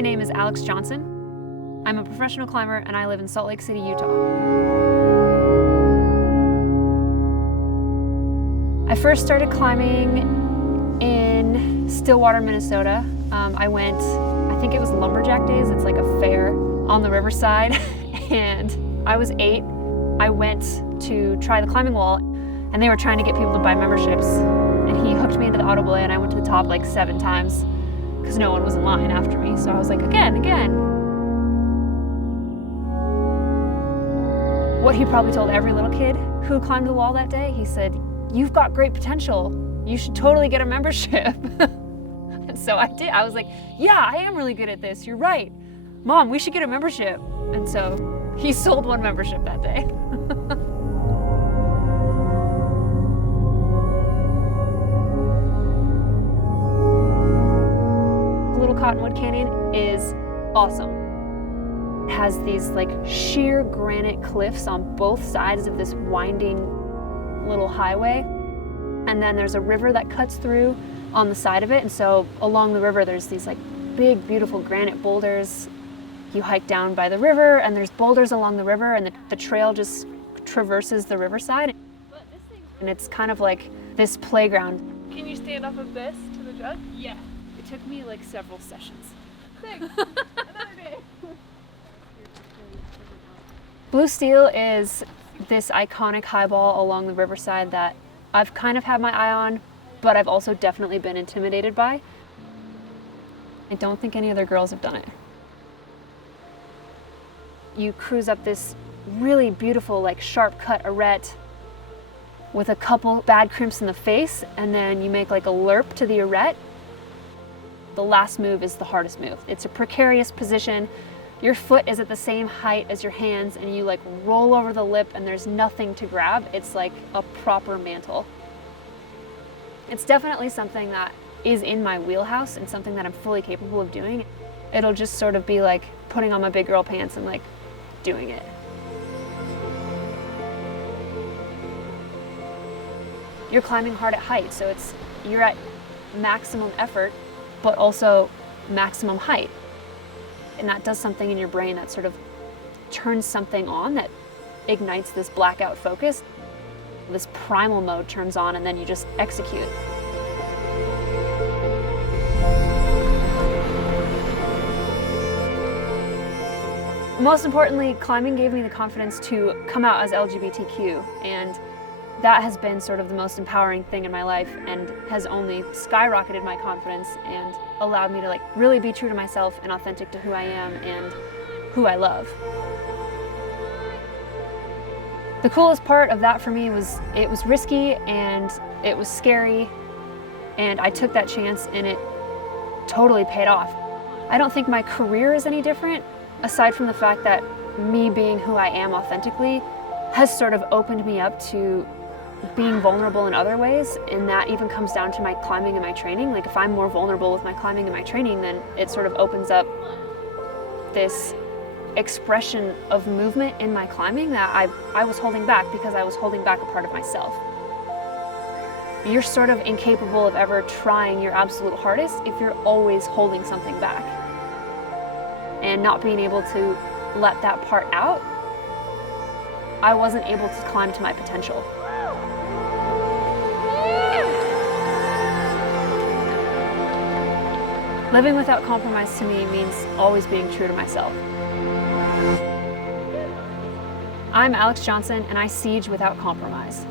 My name is Alex Johnson. I'm a professional climber and I live in Salt Lake City, Utah. I first started climbing in Stillwater, Minnesota. I went, I think it was Lumberjack Days. It's like a fair on the riverside. And I was 8. I went to try the climbing wall and they were trying to get people to buy memberships. And he hooked me into the auto belay and I went to the top like 7 times because no one was in line after me. So I was like, again. What he probably told every little kid who climbed the wall that day, he said, "You've got great potential. You should totally get a membership." And so I did. I was like, yeah, I am really good at this. You're right. Mom, we should get a membership. And so he sold 1 membership that day. Little Cottonwood Canyon is awesome. It has these like sheer granite cliffs on both sides of this winding little highway. And then there's a river that cuts through on the side of it. And so along the river, there's these like big, beautiful granite boulders. You hike down by the river and there's boulders along the river and the trail just traverses the riverside. And it's kind of like this playground. Can you stand up of this to the jug? Yeah. It took me like several sessions. Thanks. Another day. Blue Steel is this iconic highball along the riverside that I've kind of had my eye on, but I've also definitely been intimidated by. I don't think any other girls have done it. You cruise up this really beautiful, like sharp cut arête with a couple bad crimps in the face, and then you make like a lerp to the arête. The last move is the hardest move. It's a precarious position. Your foot is at the same height as your hands and you like roll over the lip and there's nothing to grab. It's like a proper mantle. It's definitely something that is in my wheelhouse and something that I'm fully capable of doing. It'll just sort of be like putting on my big girl pants and like doing it. You're climbing hard at height, so you're at maximum effort, but also maximum height. And that does something in your brain that sort of turns something on that ignites this blackout focus. This primal mode turns on and then you just execute. Most importantly, climbing gave me the confidence to come out as LGBTQ, and that has been sort of the most empowering thing in my life and has only skyrocketed my confidence and allowed me to like really be true to myself and authentic to who I am and who I love. The coolest part of that for me was it was risky and it was scary, and I took that chance and it totally paid off. I don't think my career is any different, aside from the fact that me being who I am authentically has sort of opened me up to being vulnerable in other ways, and that even comes down to my climbing and my training. Like if I'm more vulnerable with my climbing and my training, then it sort of opens up this expression of movement in my climbing that I was holding back because I was holding back a part of myself. You're sort of incapable of ever trying your absolute hardest if you're always holding something back. And not being able to let that part out, I wasn't able to climb to my potential. Living without compromise to me means always being true to myself. I'm Alex Johnson and I siege without compromise.